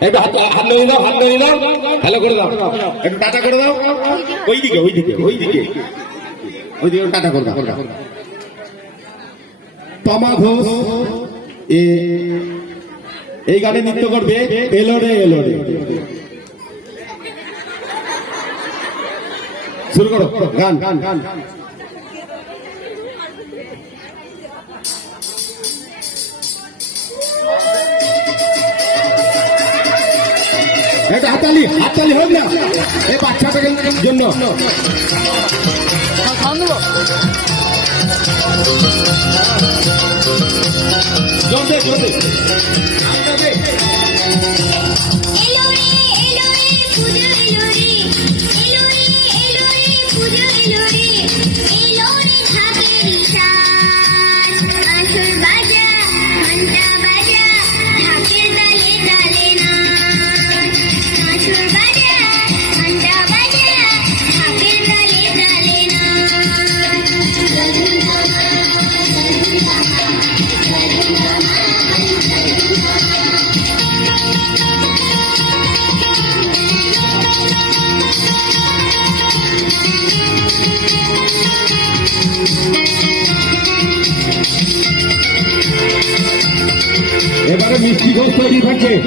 একটু হাত হাত নিয়ে দাও, হাত নিয়ে দাও। ভালো করে দাও। একটু টাটা করে দাও। ওই দিকে ওই দিকে ওই দিকে ওই দিকে টাটা করে দাও। তমা ঘোষ, এ, এই গানে নৃত্য করবে এলোরে এলোরে। শুরু করো গান গান গান গান। একটা হাততালি হাততালি হোক না। এই বাচ্চাটাকে জন্য। জলদি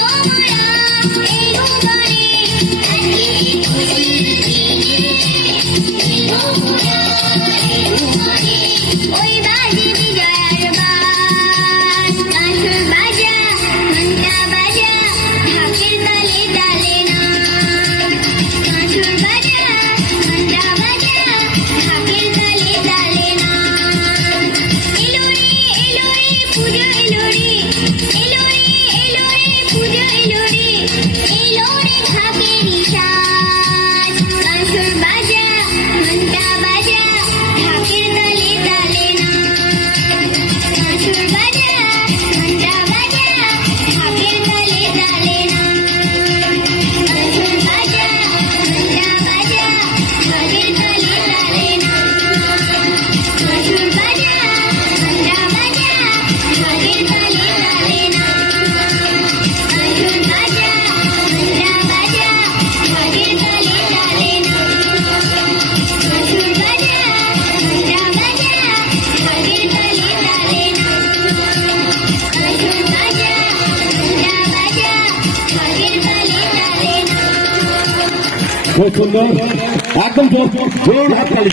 Bye. Çok bunlar. Aklım çok. Doğru hatta.